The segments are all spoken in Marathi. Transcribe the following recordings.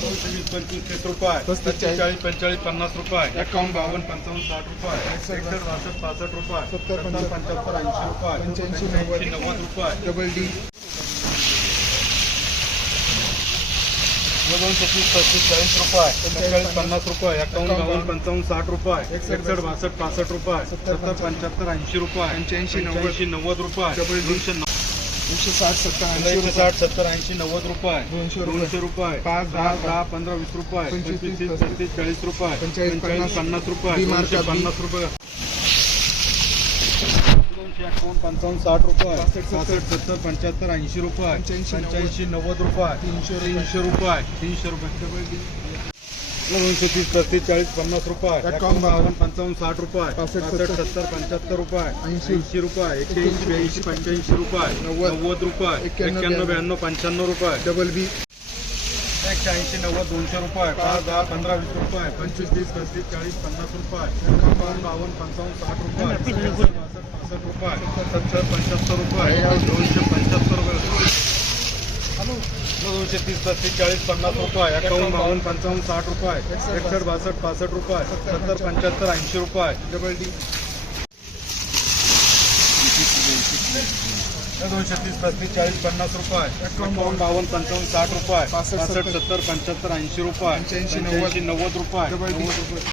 दोनशे वीस पंचवीस तीस रुपये. चाळीस. चाळीस पंचेचाळीस पन्नास रुपये. एकावन्न, बावन्न पंचावन्न साठ रुपये. एकसष्ट, बासष्ट पासष्ट रुपये. सत्तर, पंच्याहत्तर ऐंशी रुपये. पंच्याऐंशी, नव्वद. रुपये. Double D. दोनशे तीस पस्तीस चाळीस रुपये. पंचेचाळीस पन्नास रुपये. एकावन्न बावन्न पंचावन्न साठ रुपये. एकसष्ट, बासष्ट पासष्ट रुपये. सत्तर, पंच्याहत्तर ऐंशी रुपये. पंच्याऐंशी, नव्वद. पंच्याऐंशी, नव्वद रुपये. डबल. दोनशे एकशे साठ सत्तर ऐंशी एकशे साठ सत्तर ऐंशी नव्वद रुपये दोनशे. दोनशे रुपये पाच, दहा, दहा पंधरा वीस रुपये पंचवीस, तीस, पस्तीस चाळीस रुपये पंचेचाळीस, पन्नास. रुपये दोनशे. पन्नास रुपये दोनशे एकावन्न पंचावन्न साठ रुपये पासष्ट, सत्तर. पंच्याहत्तर ऐंशी रुपये पंच्याऐंशी, नव्वद. रुपये तीनशे. तीनशे रुपये तीनशे रुपये डी. दोनशे तीस पस्तीस चाळीस पन्नास रुपये. बावन्न पंचावन्न साठ रुपये. पासष्ट, पासष्ट सत्तर. पंच्याहत्तर रुपये. ऐंशी. ऐंशी रुपये एक्क्याऐंशी ब्याऐंशी पंच्याऐंशी रुपये. नव्वद. नव्वद रुपये. एक्क्याण्णव, ब्याण्णव. पंच्याण्णव रुपये. Double B. एकशे ऐंशी नव्वद दोनशे रुपये. पाच दहा पंधरा वीस रुपये. पंचवीस तीस पस्तीस चाळीस पन्नास रुपये. एकावन्न बावन्न पंचावन्न साठ रुपये. बासष्ट पासष्ट रुपये. सत्तर पंच्याहत्तर रुपये. दोनशे पंच्याहत्तर रुपये. दोनशे तीस पस्तीस चाळीस पन्नास रुपये. एकावन्न बावन्न पंचावन्न साठ रुपये. एकसष्ट बासष्ट पासष्ट रुपये. सत्तर पंच्याहत्तर ऐंशी रुपये. डबल डी दोनशे तीस पस्तीस चाळीस पन्नास रुपये. एकावन्न बावन्न पंचावन्न साठ रुपये. पासष्ट, सत्तर. पंच्याहत्तर ऐंशी रुपये. पंच्याऐंशी नव्वद रुपये डबल डी. नव्वद रुपये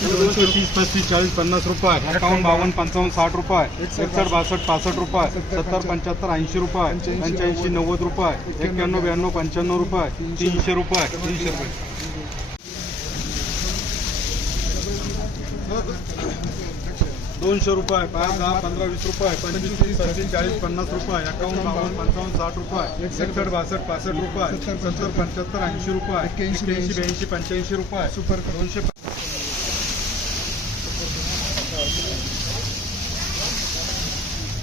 दोनशे तीस पस्तीस चाळीस पन्नास रुपये एकावन्न बावन्न पंचावन्न साठ रुपये एकसष्ट बासष्ट पासष्ट रुपये सत्तर, पंच्याहत्तर ऐंशी रुपये पंच्याऐंशी, नव्वद रुपये एक्क्याण्णव ब्याण्णव पंच्याण्णव रुपये तीनशे रुपये तीनशे रुपये दोनशे रुपये पाच दहा पंधरा वीस रुपये पंचवीस तीस पस्तीस चाळीस पन्नास रुपये एकावन्न बावन्न पंचावन्न साठ रुपये एकसष्ट बासष्ट पासष्ट रुपये सत्तर पंच्याहत्तर ऐंशी रुपये एक्क्याऐंशी, एक्क्याऐंशी ब्याऐंशी पंच्याऐंशी रुपये सुपर दोनशे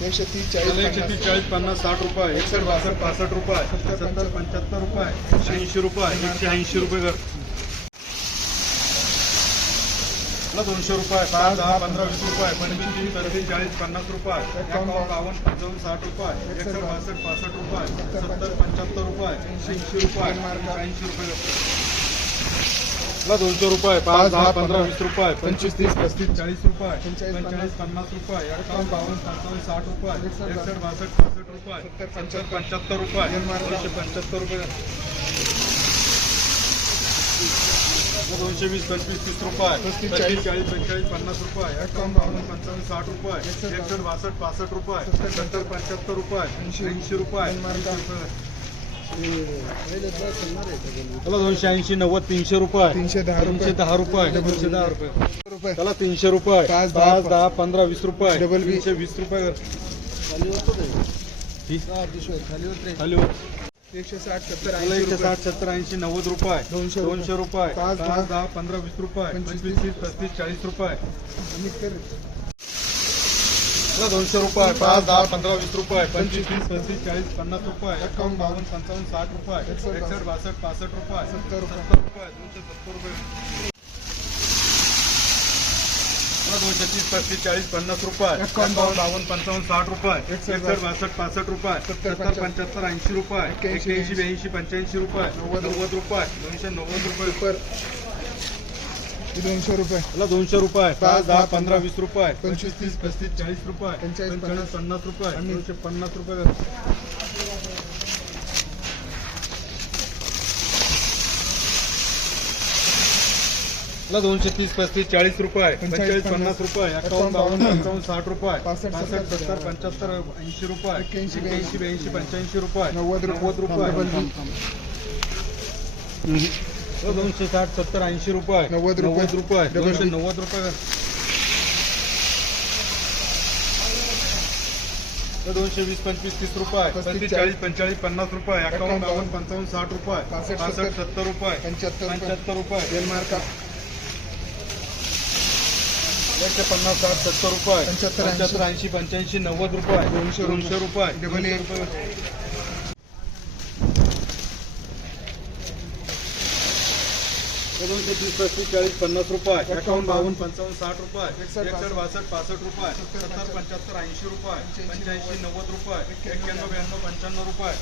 एकशे तीस चाळीस एकशे तीस चाळीस पन्नास साठ रुपये एकसष्ट बासष्ट पासष्ट रुपये सत्तर पंच्याहत्तर रुपये ऐंशी रुपये एकशे ऐंशी रुपये कर दोनशे रुपये पाच दहा पंधरा वीस रुपये पंचवीस तीस पस्तीस चाळीस पन्नास रुपये बावन्न पंचावन्न साठ रुपये एकसष्ट बासष्ट पासष्ट रुपये सत्तर पंच्याहत्तर रुपये ऐंशी रुपये ऐंशी रुपये ला दोनशे रुपये पाच दहा पंधरा वीस रुपये पंचवीस तीस पस्तीस चाळीस रुपये पंचेचाळीस, पन्नास रुपये एकावन्न बावन्न पंचावन्न साठ रुपये एकसष्ट बासष्ट पासष्ट रुपये पंच्याहत्तर पंच्याहत्तर रुपये. दोनशे पंच्याहत्तर रुपये दोनशे वीस पंचवीस तीस रुपये पस्तीस, चाळीस. चाळीस पंचेचाळीस पन्नास रुपये एकावन्न बावन्न पंचावन्न साठ रुपये एकसष्ट, बासष्ट पासष्ट रुपये सत्तर, पंच्याहत्तर रुपये ऐंशी. ऐंशी रुपये. त्याला दोनशे ऐंशी नव्वद तीनशे रुपये. तीनशे दहा रुपये. तीनशे दहा रुपये. तीनशे दहा रुपये. रुपये. त्याला तीनशे रुपये. पाच, दहा, पाच दहा पंधरा वीस रुपये. डबल. तीनशे वीस रुपये खाली वर. एकशे साठ सत्तर त्याला ऐंशी एकशे रुपये. साठ सत्तर ऐंशी नव्वद रुपये. दोनशे रुपये. दोनशे रुपये. पाच, पाच दहा, दहा पंधरा वीस रुपये. पंचवीस, पंचवीस तीस पस्तीस चाळीस रुपये. कर. त्याला दोनशे रुपये पाच दहा पंधरा वीस रुपये पंचवीस तीस पस्तीस चाळीस पन्नास रुपये एकावन्न बावन्न पंचावन्न साठ रुपये एकसष्ट, एकसष्ट बासष्ट पासष्ट रुपये सत्तर सत्तर रुपये दोनशे सत्तर रुपये दोनशे तीस पस्तीस चाळीस पन्नास रुपये एकावन्न, एकावन्न बावन्न पंचावन्न साठ रुपये एकसष्ट, एकसष्ट बासष्ट पासष्ट रुपये सत्तर, पंच्याहत्तर ऐंशी रुपये एक्क्याऐंशी, ब्याऐंशी पंच्याऐंशी रुपये नव्वद, नव्वद रुपये दोनशे नव्वद रुपये दोनशे रुपये. त्याला दोनशे रुपये. पाच दहा पंधरा. वीस रुपये. पंचवीस, तीस पस्तीस चाळीस रुपये. पंचेचाळीस, पंचेचाळीस पन्नास. रुपये. आणि- दोनशे पन्नास रुपये त्याला दोनशे तीस पस्तीस चाळीस रुपये. पंचेचाळीस पन्नास. रुपये. एकावन्न बावन्न पंचावन्न साठ रुपये. पासष्ट, पासष्ट सत्तर, सत्तर पंच्याहत्तर ऐंशी रुपये. एक्क्याऐंशी, एक्क्याऐंशी ब्याऐंशी. पंच्याऐंशी रुपये. नव्वद रुपये. नव्वद रुपये. दोनशे साठ सत्तर ऐंशी रुपये. नव्वद रुपये. नव्वद रुपये. दोनशे. नव्वद रुपये. दोनशे वीस पंचवीस तीस रुपये. पस्तीस, चाळीस, चाळीस पंचेचाळीस पन्नास रुपये. एकावन्न, बावन्न पंचावन्न साठ रुपये. पासष्ट, सत्तर, रुपये. पंच्याहत्तर. पंच्याहत्तर रुपये. डेन्मार्क एकशे पन्नास साठ सत्तर रुपये. पंच्याहत्तर. पंच्याहत्तर ऐंशी पंच्याऐंशी नव्वद रुपये. दोनशे. दोनशे रुपये. डबल एक. तर दोनशे तीस पस्तीस चाळीस पन्नास रुपये. एकावन्न बावन्न पंचावन्न साठ रुपये. एकसष्ट, बासष्ट. पासष्ट रुपये. सत्तर पंच्याहत्तर ऐंशी रुपये. पंच्याऐंशी नव्वद रुपये. एक्क्याण्णव ब्याण्णव पंच्याण्णव रुपये.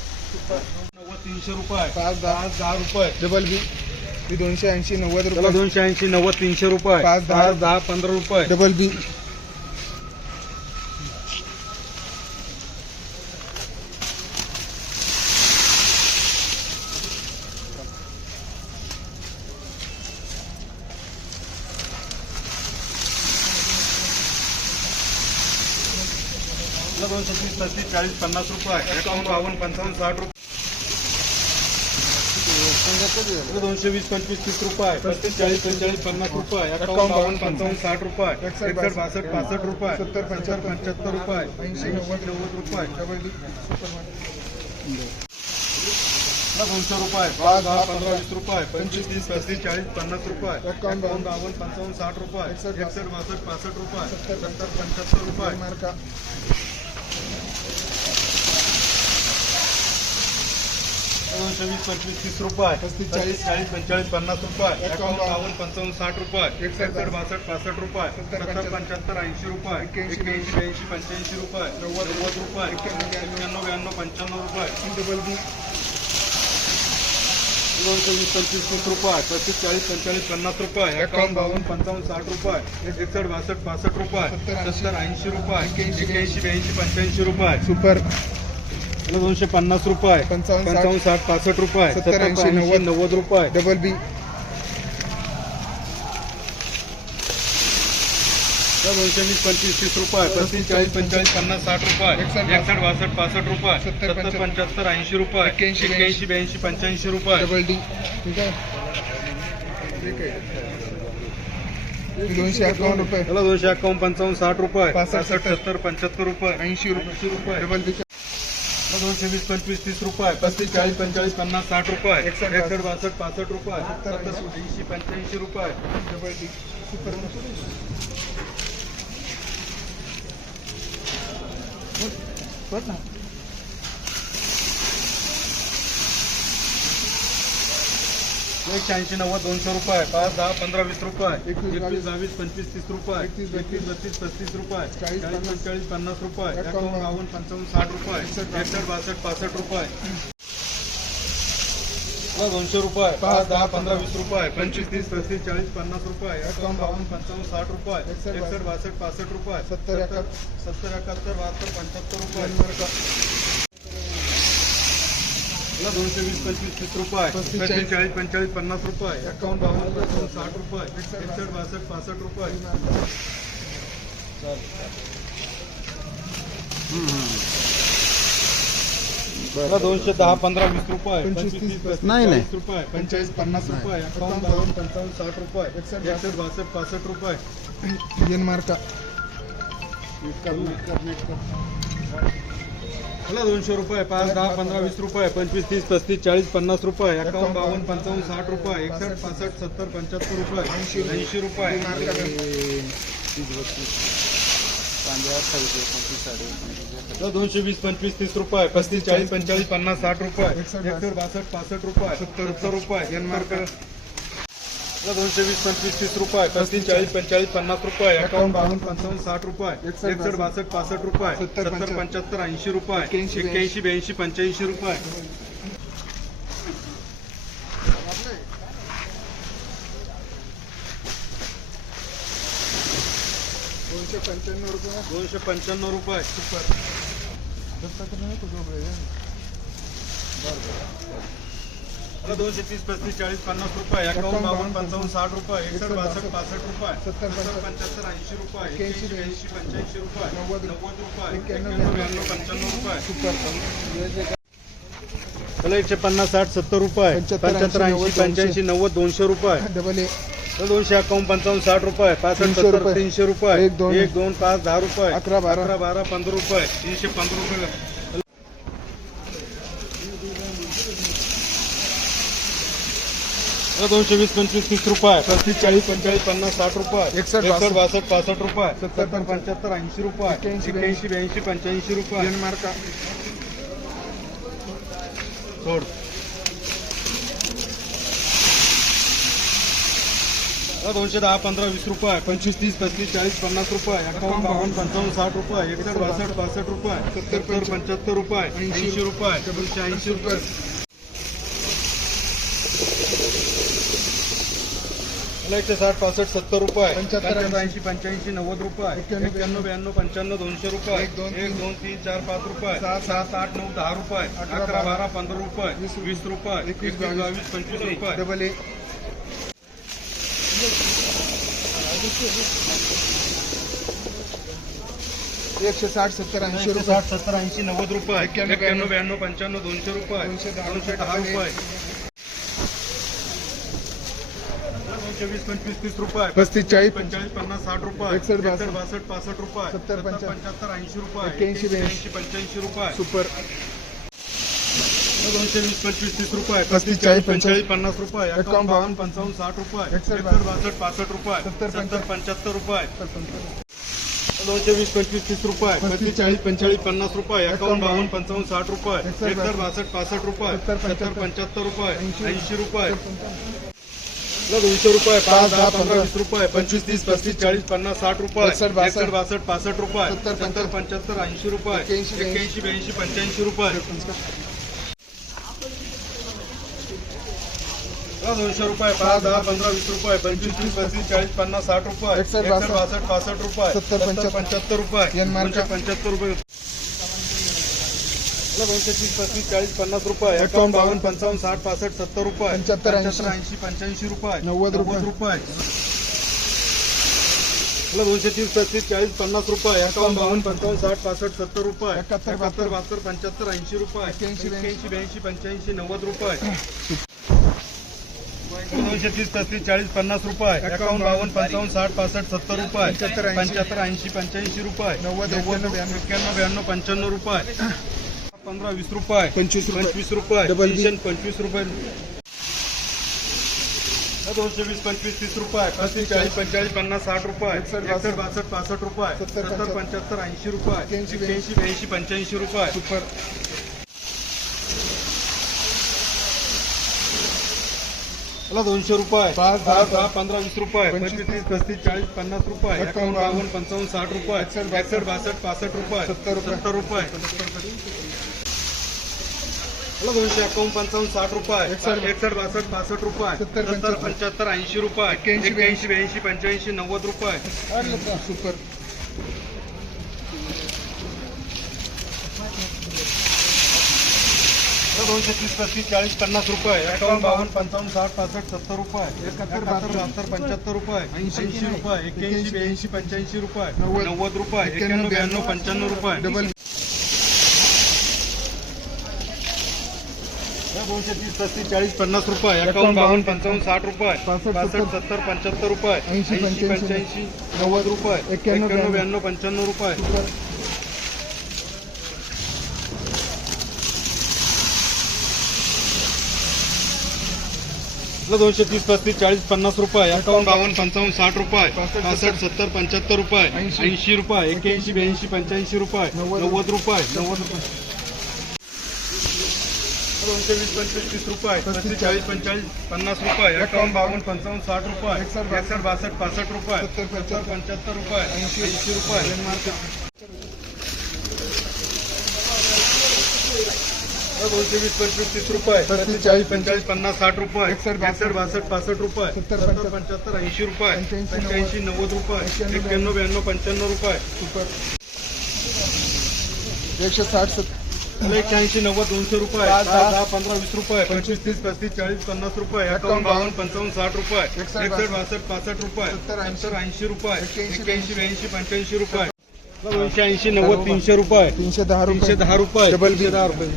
नव्वद तीनशे रुपये. पाच दहा. दहा रुपये. Double B. दोनशे ऐंशी नव्वद रुपये. दोनशे ऐंशी नव्वद तीनशे रुपये. पाच दहा. दहा पंधरा रुपये. डबल बी त्याला दोनशे तीस पस्तीस चाळीस पन्नास रुपये एकावन्न बावन्न पंचावन्न साठ रुपये दोनशे वीस पंचवीस तीस रुपये पस्तीस चाळीस पंचेचाळीस पन्नास रुपये एकावन्न बावन्न पंचावन्न साठ रुपये एकसष्ट, बासष्ट पासष्ट रुपये सत्तर, पंच्याहत्तर, पंच्याहत्तर रुपये ऐंशी, नव्वद नव्वद रुपये दोनशे रुपये पाच दहा पंधरा वीस रुपये पंचवीस तीस पस्तीस चाळीस पन्नास रुपये एकावन्न, एकावन्न बावन्न पंचावन्न साठ रुपये एकसष्ट, एकसष्ट बासष्ट पासष्ट रुपये सत्तर पंच्याहत्तर रुपये दोनशे वीस पंचवीस तीस रुपये. पस्तीस, चाळीस. चाळीस पंचेचाळीस पन्नास रुपये. एकावन्न, बावन्न. पंचावन्न साठ रुपये. एकसष्ट, बासष्ट पासष्ट रुपये. सत्तर, पंच्याहत्तर. ऐंशी रुपये. एक्क्याऐंशी, ब्याऐंशी पंच्याऐंशी रुपये. नव्वद, नव्वद रुपये. एक्क्याण्णव, ब्याण्णव पंच्याण्णव रुपये. डबल बी दोनशे वीस पंचवीस तीस रुपये. पस्तीस चाळीस पंचेचाळीस पन्नास रुपये. एकावन्न बावन्न पंचावन्न साठ रुपये. एकसष्ट बासष्ट पासष्ट रुपये. सत्तर, ऐंशी, रुपये. एक्क्याऐंशी ब्याऐंशी पंच्याऐंशी रुपये. सुपर. त्याला दोनशे पन्नास रुपये पंचावन्न, साठ, पासष्ट रुपये सत्तर, ऐंशी, नव्वद. नव्वद रुपये. Double B. दोनशे वीस पंचवीस तीस रुपये पस्तीस चाळीस पंचेचाळीस पन्नास साठ रुपये एकसष्ट, बासष्ट पासष्ट रुपये सत्तर, पंच्याहत्तर ऐंशी रुपये एक्क्याऐंशी, एक्क्याऐंशी ब्याऐंशी. पंच्याऐंशी रुपये. Double D. ठीक आहे? दोनशे अकावन्न रुपये? दोनशे अकावन्न पंचावन्न साठ रुपये. पासष्ट, सत्तर. पंच्याहत्तर रुपये. ऐंशी रुपये. डबल त्याला दोनशे वीस पंचवीस तीस रुपये पस्तीस चाळीस पंचेचाळीस पन्नास साठ रुपये एकसष्ट, बासष्ट पासष्ट रुपये सत्तर, सत्तर ऐंशी पंच्याऐंशी रुपये. डबल डी सुपर बघ ना एकशे ऐंशी नव्वद दोनशे रुपये. पाच दहा पंधरा वीस रुपये. एकवीस, बावीस पंचवीस तीस रुपये. एकतीस, एकवीस बत्तीस पस्तीस रुपये. चाळीस, पंचेचाळीस पन्नास रुपये. एकावन्न, बावन्न पंचावन्न साठ रुपये. एकसष्ट, बासष्ट पासष्ट रुपये. दोनशे रुपये. पाच दहा पंधरा वीस रुपये. पंचवीस तीस पस्तीस चाळीस पन्नास रुपये. एकावन्न बावन्न पंचावन्न साठ रुपये. एकसष्ट, एकसष्ट बासष्ट पासष्ट रुपये. सत्तर, एकाहत्तर, सत्तर एकाहत्तर बहात्तर पंच्याहत्तर रुपये. त्याला दोनशे वीस पंचवीस तीस रुपये. पस्तीस, पस्तीस चाळीस. पंचेचाळीस पन्नास रुपये. एकावन्न बावन्न पंचावन्न साठ रुपये. एकसष्ट, बासष्ट पासष्ट रुपये. दोनशे दहा पंधरा वीस रुपये. पंचवीस, पंचवीस तीस, नाही, नाही. रुपये. पंचेचाळीस पन्नास रुपये. एकावन्न बावन्न पंचावन्न साठ रुपये. एकसष्ट एकसष्ट बासष्ट पासष्ट रुपये. एन मार्का. मला दोनशे रुपये पाच दहा पंधरा वीस रुपये पंचवीस तीस पस्तीस चाळीस पन्नास रुपये एकावन्न बावन्न पंचावन्न साठ रुपये एकसष्ट पासष्ट सत्तर पंच्याहत्तर रुपये ऐंशी, ऐंशी रुपये दोनशे वीस पंचवीस तीस रुपये पस्तीस चाळीस पंचेचाळीस पन्नास साठ रुपये एकसष्ट, बासष्ट पासष्ट रुपये सत्तर, सत्तर रुपये दोनशे वीस पंचवीस तीस रुपये पस्तीस चाळीस पंचेचाळीस पन्नास रुपये एकावन्न बावन्न पंचावन्न साठ रुपये एकसष्ट, एकसष्ट बासष्ट पासष्ट रुपये सत्तर, पंच्याहत्तर ऐंशी रुपये एक्क्याऐंशी, ब्याऐंशी. पंच्याऐंशी रुपये. दोनशे पंच्याण्णव रुपये. दोनशे पंच्याण्णव रुपये. आता दोनशे तीस पस्तीस चाळीस पन्नास रुपये. एकावन्न बावन्न पंचावन्न साठ रुपये. एकसष्ट बासष्ट पासष्ट रुपये. सत्तर, पंच्याहत्तर ऐंशी रुपये. एक्क्याऐंशी ब्याऐंशी पंच्याऐंशी रुपये. नव्वद, नव्वद रुपये. ब्याण्णव पंच्याण्णव रुपये. एकशे पन्नास साठ सत्तर रुपये. पंच्याहत्तर, ऐंशी, ऐंशी पंच्याऐंशी नव्वद दोनशे रुपये. Double A. दोनशे अकावन्न पंचावन्न साठ रुपये. पासष्ट सत्तर रुपये. तीनशे रुपये. एक, दोन. पाच दहा रुपये. अकरा, बारा. बारा पंधरा रुपये. तीनशे पंधरा रुपये. तर दोनशे वीस पंचवीस तीस रुपये. पस्तीस चाळीस पंचेचाळीस पन्नास साठ रुपये. एकसष्ट, बासष्ट. पासष्ट रुपये. सत्तर, पंच्याहत्तर ऐंशी रुपये. एक्क्याऐंशी, ब्याऐंशी. पंच्याऐंशी रुपये. मार्का सोड. दोनशे दहा पंधरा वीस रुपये. पंचवीस तीस पस्तीस चाळीस पन्नास रुपये. एकावन्न बावन्न पंचावन्न साठ रुपये. एकसष्ट बासष्ट पासष्ट रुपये. सत्तर पंच्याहत्तर रुपये. ऐंशी रुपये. दोनशे ऐंशी रुपये. एकशे साठ पासष्ट सत्तर रुपये. पंच्याहत्तर, ऐंशी पंच्याऐंशी नव्वद रुपये. एक्क्याण्णव, ब्याण्णव. पंच्याण्णव दोनशे रुपये. एक, दोन, तीन, एक दोन तीन चार पाच रुपये. सहा, सात आठ नऊ दहा रुपये. अकरा, बारा, पंधरा रुपये. वीस, वीस रुपये. एकवीस, बावीस, पंचवीस रुपये. Double A. एकशे साठ सत्तर ऐंशी रुपये साठ सत्तर ऐंशी नव्वद रुपये. एक्क्याण्णव, ब्याण्णव. पंच्याण्णव दोनशे रुपये. दोनशे दहा रुपये. रुपये दोनशे वीस पंचवीस तीस रुपये. पस्तीस चाळीस पंचेचाळीस पन्नास साठ रुपये. एकसष्ट, बासष्ट, पासष्ट रुपये. सत्तर, पंच्याहत्तर, ऐंशी रुपये. एक्क्याऐंशी, एक्क्याऐंशी पंच्याऐंशी रुपये. सुपर. दोनशे वीस पंचवीस तीस रुपये. पस्तीस, चाळीस, पंचेचाळीस पन्नास रुपये. एकावन्न, बावन्न पंचावन्न साठ रुपये. एकसष्ट, बासष्ट. पासष्ट रुपये. सत्तर, सत्तर पंच्याहत्तर रुपये. दोनशे वीस पंचवीस तीस रुपये. पस्तीस चाळीस. पंचेचाळीस पन्नास रुपये. एकावन्न बावन्न पंचावन्न साठ रुपये. एकसष्ट, बासष्ट. पासष्ट रुपये. सत्तर, पंच्याहत्तर, रुपये. ऐंशी, ऐंशी दोनशे रुपये पाच दहा पंधरा वीस रुपये पंचवीस तीस पस्तीस चाळीस पन्नास साठ रुपये एकसष्ट, बासष्ट, एकसष्ट बासष्ट पासष्ट रुपये सत्तर, सत्तर पंच्याहत्तर ऐंशी रुपये एक्क्याऐंशी, ब्याऐंशी, एक्क्याऐंशी ब्याऐंशी पंच्याऐंशी रुपये. दोनशे रुपये पाच दहा पंधरा वीस रुपये पंचवीस तीस पस्तीस चाळीस पन्नास साठ रुपये एकसष्ट, एकसष्ट बासष्ट, बासष्ट पासष्ट रुपये सत्तर, पंच्याहत्तर, पंच्याहत्तर रुपये. N mark. दोनशे पंच्याहत्तर रुपये. दोनशे तीस पस्तीस चाळीस पन्नास रुपये. एकावन्न, बावन्न पंचावन्न साठ पासष्ट सत्तर रुपये. पंच्याहत्तर, ऐंशी. ऐंशी पंच्याऐंशी रुपये. नव्वद रुपये. रुपये. मला दोनशे तीस पस्तीस चाळीस पन्नास रुपये. एकावन्न बावन्न पंचावन्न साठ पासष्ट सत्तर रुपये. एकाहत्तर, एकाहत्तर बहात्तर पंच्याहत्तर ऐंशी रुपये. एक्क्याऐंशी, एक्क्याऐंशी ब्याऐंशी पंच्याऐंशी नव्वद रुपये. दोनशे तीस पस्तीस चाळीस पन्नास रुपये. एकावन्न बावन्न पंचावन्न साठ पासष्ट सत्तर रुपये. पंच्याहत्तर, ऐंशी. पंच्याहत्तर ऐंशी पंच्याऐंशी रुपये. नव्वद, एक्क्याण्णव, ब्याण्णव. ब्याण्णव पंच्याण्णव रुपये. पंधरा वीस रुपये. पंचवीस रुपये. पंचवीस रुपये. डबल. तीनशे पंचवीस रुपये. दोनशे वीस पंचवीस तीस रुपये. पस्तीस चाळीस. पंचेचाळीस पन्नास साठ रुपये. एकसष्ट, एकसष्ट बासष्ट. पासष्ट रुपये. सत्तर, सत्तर पंच्याहत्तर ऐंशी रुपये. एक्क्याऐंशी, एक्क्याऐंशी ब्याऐंशी पंच्याऐंशी रुपये. सुपर. मला दोनशे रुपये. पाच, दहा, दहा दहा. पंधरा वीस रुपये. पंचवीस, पंचवीस तीस पस्तीस चाळीस पन्नास रुपये. एकावन्न, एकावन्न बावन्न पंचावन्न साठ रुपये. एकसष्ट, बासष्ट. पासष्ट रुपये. सत्तर रुपये. सत्तर रुपये. दोनशे एकावन्न पंचावन्न साठ रुपये. एकसष्ट. बासष्ट पासष्ट रुपये. सत्तर, पंच्याहत्तर. ऐंशी रुपये. एक्क्याऐंशी, ब्याऐंशी. पंच्याऐंशी नव्वद रुपये. सुपर. दोनशे तीस पस्तीस चाळीस पन्नास रुपये. एकावन्न बावन्न पंचावन्न साठ पासष्ट सत्तर रुपये. एकाहत्तर बहात्तर बहात्तर पंच्याहत्तर रुपये. ऐंशी रुपये. एक्क्याऐंशी ब्याऐंशी पंच्याऐंशी रुपये. नव्वद. नव्वद रुपये. एक्क्याण्णव ब्याण्णव. पंच्याण्णव रुपये. डबल. दोनशे तीस पस्तीस चाळीस पन्नास रुपये. एकावन्न बावन्न पंचावन्न साठ रुपये. पासष्ट, सत्तर, पंच्याहत्तर रुपये. ऐंशी, ऐंशी पंच्याऐंशी, नव्वद रुपये. एक्क्याण्णव, ब्याण्णव पंच्याण्णव रुपये. दोनशे तीस पस्तीस चाळीस पन्नास रुपये. एकावन्न बावन्न पंचावन्न साठ रुपये. पासष्ट, सत्तर. पंच्याहत्तर रुपये. ऐंशी. रुपये. एक्क्याऐंशी ब्याऐंशी पंच्याऐंशी रुपये. नव्वद रुपये. नव्वद रुपये. दोनशे वीस पंचवीस तीस रुपये पस्तीस चाळीस पंचेचाळीस पन्नास रुपये एकावन्न बावन्न पंचावन्न साठ रुपये एकसष्ट, बासष्ट. पासष्ट रुपये सत्तर, पंच्याहत्तर. पंच्याहत्तर रुपये ऐंशी ऐंशी रुपये दोनशे वीस पंचवीस तीस रुपये पस्तीस, चाळीस, पंचेचाळीस पन्नास साठ रुपये एकसष्ट. एकसष्ट बासष्ट पासष्ट रुपये सत्तर, सत्तर पंच्याहत्तर ऐंशी रुपये पंच्याऐंशी, नव्वद रुपये एक्क्याण्णव, ब्याण्णव पंच्याण्णव रुपये एकशे साठ सत्तर एकशे ऐंशी नव्वद दोनशे रुपये दहा पंधरा वीस रुपये पंचवीस तीस पस्तीस चाळीस पन्नास रुपये एकावन्न बावन्न पंचावन्न साठ रुपये एकसष्ट, बासष्ट पासष्ट रुपये सत्तर, ऐंशी. रुपये एक्क्याऐंशी, ब्याऐंशी. पंच्याऐंशी रुपये. दोनशे ऐंशी नव्वद तीनशे रुपये. तीनशे दहा तीनशे रुपये दहा रुपये. डबल तीनशे दहा रुपये.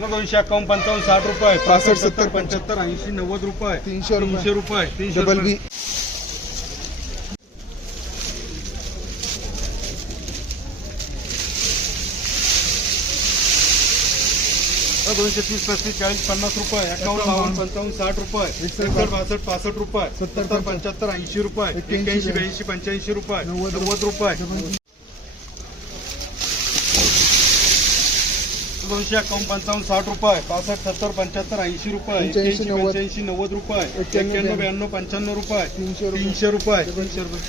दोनशे एकावन्न पंचावन्न साठ रुपये. पासष्ट, सत्तर, पंच्याहत्तर ऐंशी नव्वद रुपये. तीनशे. तीनशे रुपये. तीनशे डबल रुपये. दोनशे तीस पस्तीस चाळीस पन्नास रुपये एकावन्न बावन्न पंचावन्न साठ रुपये एकसष्ट बासष्ट पासष्ट रुपये सत्तर, पंच्याहत्तर ऐंशी रुपये एक्क्याऐंशी, ब्याऐंशी पंच्याऐंशी रुपये नव्वद, रुपये. दोनशे एकावन्न पंचावन्न साठ रुपये पासष्ट सत्तर पंच्याहत्तर ऐंशी रुपये पंच्याऐंशी, नव्वद. पंच्याऐंशी नव्वद रुपये एक्क्याण्णव, ब्याण्णव पंच्याण्णव रुपये तीनशे रुपये. तीनशे रुपये. तीनशे रुपये.